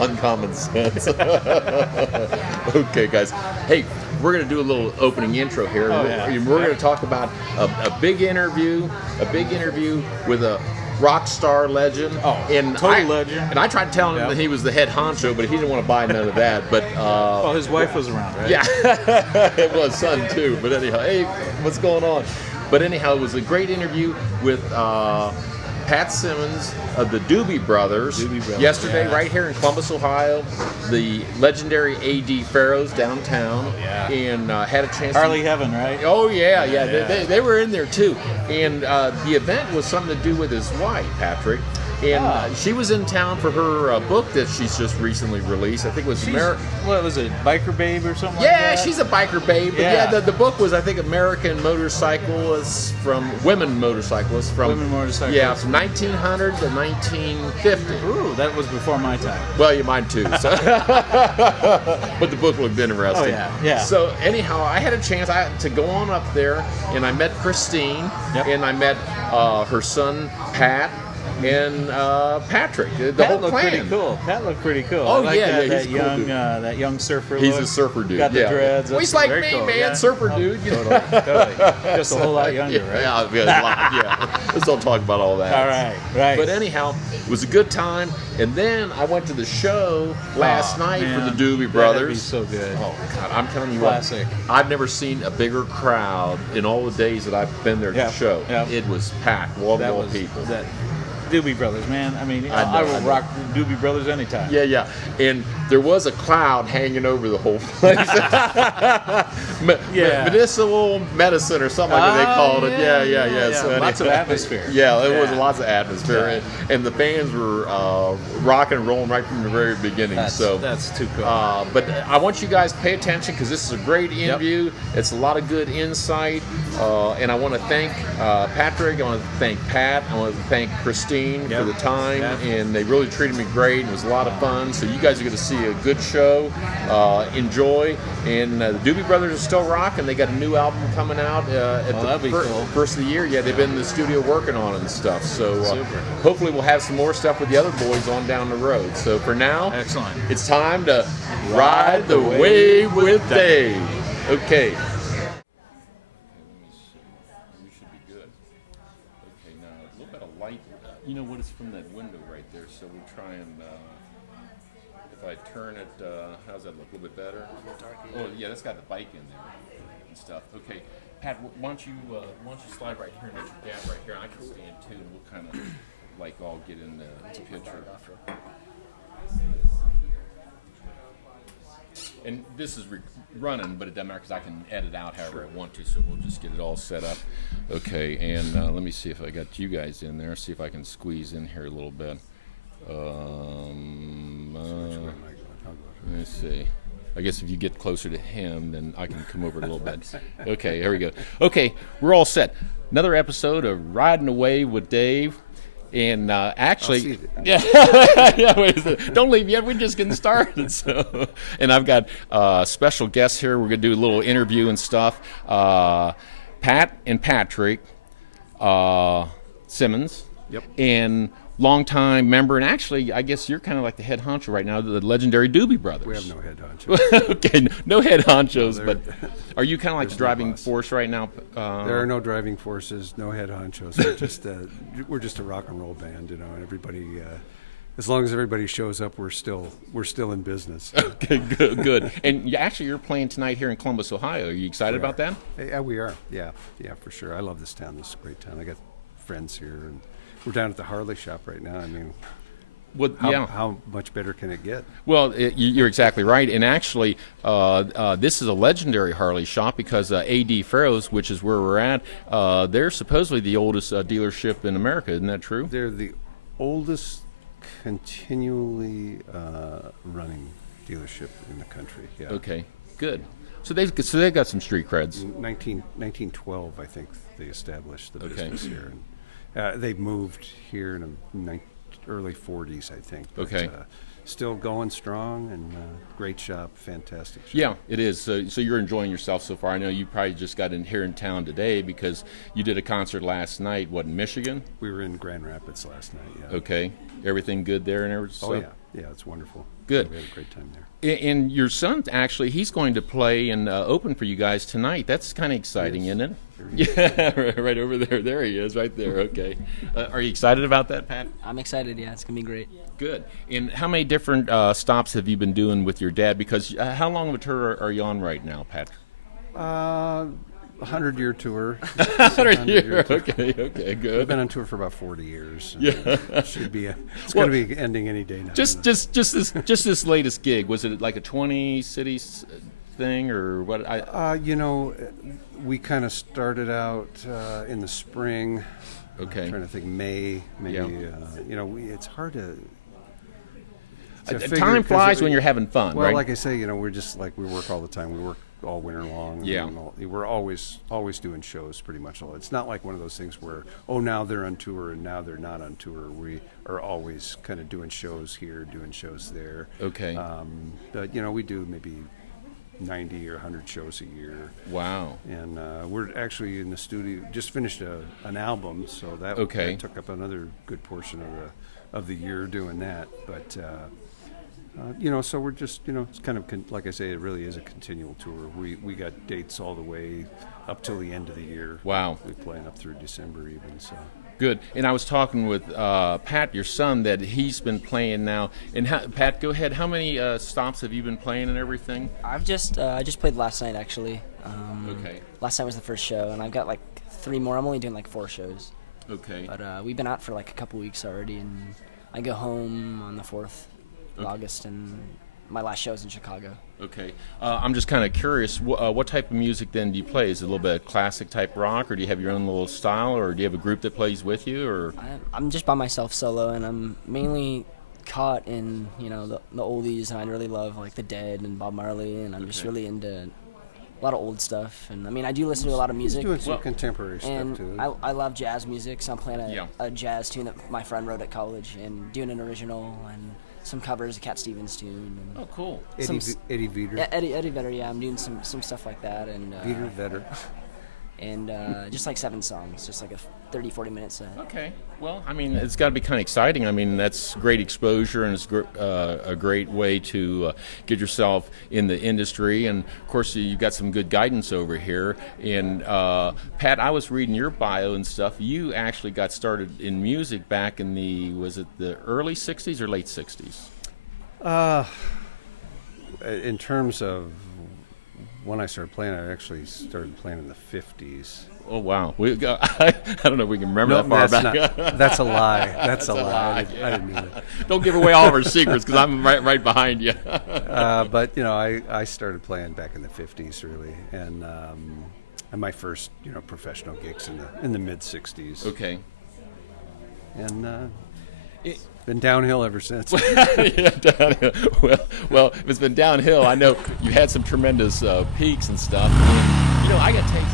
Uncommon sense. Okay, guys. Hey, we're going to do a little opening intro here. We're going to talk about a big interview with a rock star legend. Total legend. And I tried to tell him that he was the head honcho, but he didn't want to buy none of that. But well, his wife was around, right? Yeah, it was son too. But anyhow, hey, what's going on? But anyhow, it was a great interview with Pat Simmons of the Doobie Brothers. Yesterday, right here in Columbus, Ohio, the legendary A.D. Pharaohs downtown, and had a chance. Harley Heaven, right? Oh yeah. They were in there too, and the event was something to do with his wife, Patrick. And she was in town for her book that she's just recently released. I think it was what was it, Biker Babe or something? Yeah, like that? she's a biker babe. But the book was, I think, American Motorcyclists from Women Motorcyclists from 1900 to 1950. Ooh, that was before my time. Well, you mine too. So. But the book looked interesting. Oh yeah. So anyhow, I had a chance to go on up there, and I met Christine, and I met her son Pat. And Patrick, the whole clan. Pat looked pretty cool. Oh, I like that young surfer. He's a surfer dude. Got the dreads. Well, he's like me, cool. Man. Surfer dude. Totally. Just a whole lot younger, right? Yeah. Let's don't talk about all that. All right. But anyhow, it was a good time. And then I went to the show last night for the Doobie Brothers. That'd be so good. Oh God, I'm telling you Classic. what. I've never seen a bigger crowd in all the days that I've been there to the show. It was packed, wall-to-wall people. Doobie Brothers, man. I mean, I will rock Doobie Brothers anytime. Yeah. And there was a cloud hanging over the whole place. Medicinal medicine or something like that they called it. Yeah. So lots of atmosphere. It was lots of atmosphere. And the fans were rocking and rolling right from the very beginning. That's too cool. But I want you guys to pay attention because this is a great interview. It's a lot of good insight. And I want to thank Patrick. I want to thank Pat. I want to thank Christine for the time, and they really treated me great. It was a lot of fun. So you guys are going to see a good show. Enjoy. And the Doobie Brothers are still rocking. They got a new album coming out at the first of the year. They've been in the studio working on it and stuff. So hopefully we'll have some more stuff with the other boys on down the road. So for now, excellent. It's time to ride the wave with Dave. Okay. You know what? It's from that window right there, so we'll try and, if I turn it, how's that look? A little bit better? Oh, yeah, that's got the bike in there and stuff. Okay, Pat, why don't you slide right here and let your dad right here, and I can stand too, and we'll kind of, like, all get in the picture. And this is running, but it doesn't matter because I can edit out however I want to, so we'll just get it all set up. Okay, and let me see if I got you guys in there, see if I can squeeze in here a little bit. Let me see. I guess if you get closer to him, then I can come over a little bit. Okay, here we go. Okay, we're all set. Another episode of Riding Away with Dave. And actually, don't leave yet. We're just getting started. So, and I've got special guests here. We're gonna do a little interview and stuff. Pat and Patrick Simmons, and longtime member, and actually, I guess you're kind of like the head honcho right now, the legendary Doobie Brothers. We have no head honchos. Okay, no head honchos, but are you kind of like the driving force right now? There are no driving forces, no head honchos. We're just a rock and roll band, you know. And everybody, as long as everybody shows up, we're still in business. Okay, good. And you're playing tonight here in Columbus, Ohio. Are you excited about that? Yeah, we are. Yeah, for sure. I love this town. This is a great town. I got friends here, and we're down at the Harley shop right now. I mean, how much better can it get? Well, you're exactly right. And actually, this is a legendary Harley shop because A.D. Pharaohs, which is where we're at, they're supposedly the oldest dealership in America. Isn't that true? They're the oldest continually running dealership in the country. Yeah. Okay, good. So they've got some street creds. 1912, I think they established the business here. And, they've moved here in the early 40s, I think. But, okay. still going strong, and great shop, fantastic shop. Yeah, it is. So you're enjoying yourself so far. I know you probably just got in here in town today because you did a concert last night. What, in Michigan? We were in Grand Rapids last night. Yeah. Okay. Everything good there and everything? Oh yeah, it's wonderful. Good. We had a great time there. And your son, actually, he's going to play and open for you guys tonight. That's kind of exciting, isn't it? Yeah, right over there. There he is, right there. Okay. Are you excited about that, Pat? I'm excited, yeah. It's going to be great. Good. And how many different stops have you been doing with your dad? Because how long of a tour are you on right now, Pat? 100-year tour. 100-year. Okay, good. We've been on tour for about 40 years. Yeah. It's going to be ending any day now. Just this latest gig, was it like a 20 cities thing or what? We kind of started out in the spring. Okay. I'm trying to think May, maybe. Yeah. It's hard to time flies when you're having fun, well, right? like I say, we're just like we work all the time. We work all winter long. Yeah. We're always doing shows pretty much. It's not like one of those things where, now they're on tour and now they're not on tour. We are always kind of doing shows here, doing shows there. Okay. But, we do maybe 90 or 100 shows a year. Wow. And we're actually in the studio, just finished an album, so that took up another good portion of the year doing that. But so we're just, it's kind of like I say, it really is a continual tour. We got dates all the way up till the end of the year. Wow. We're playing up through December even. So good. And I was talking with Pat, your son, that he's been playing now. And Pat, go ahead. How many stops have you been playing and everything? I just played last night actually. Okay. Last night was the first show, and I've got like 3 more. I'm only doing like 4 shows. Okay. But we've been out for like a couple weeks already, and I go home on the 4th of August, and my last show is in Chicago. Okay. I'm just kind of curious, what type of music then do you play? Is it a little bit of classic type rock, or do you have your own little style, or do you have a group that plays with you? Or I'm just by myself solo, and I'm mainly caught in the oldies, and I really love like the Dead and Bob Marley, and I'm just really into a lot of old stuff. And I mean, I do listen to a lot of music. Doing some contemporary and stuff too. I love jazz music, so I'm playing a jazz tune that my friend wrote at college, and doing an original and some covers, a Cat Stevens tune. And oh, cool. Eddie Vedder. Yeah, Eddie Vedder, yeah. I'm doing some stuff like that. And Vedder. And just like 7 songs, just like a 30, 40-minute set. Okay. Well, I mean, it's got to be kind of exciting. I mean, that's great exposure, and it's a great way to get yourself in the industry. And, of course, you've got some good guidance over here. And, Pat, I was reading your bio and stuff. You actually got started in music back in was it the early 60s or late 60s? In terms of when I started playing, I actually started playing in the 50s. Oh, wow. I don't know if we can remember that far back. That's a lie. That's a lie. I didn't mean it. Don't give away all of our secrets, because I'm right behind you. But, I started playing back in the 50s, really. And my first, professional gigs in the mid-60s. Okay. And it's been downhill ever since. Yeah, downhill. Well, if it's been downhill, I know you had some tremendous peaks and stuff. I got to tell you,